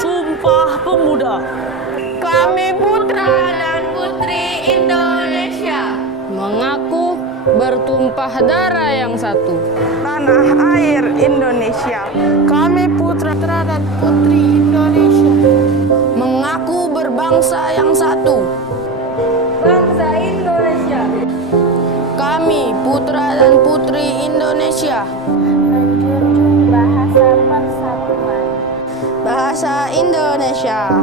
Sumpah Pemuda. Kami putra dan putri Indonesia mengaku bertumpah darah yang satu. tanah air Indonesia. Kami putra dan putri Indonesia. Mengaku berbangsa yang satu. Bangsa Indonesia. Kami putra dan putri Indonesia. Menjunjung bahasa persatuan. Bahasa Indonesia.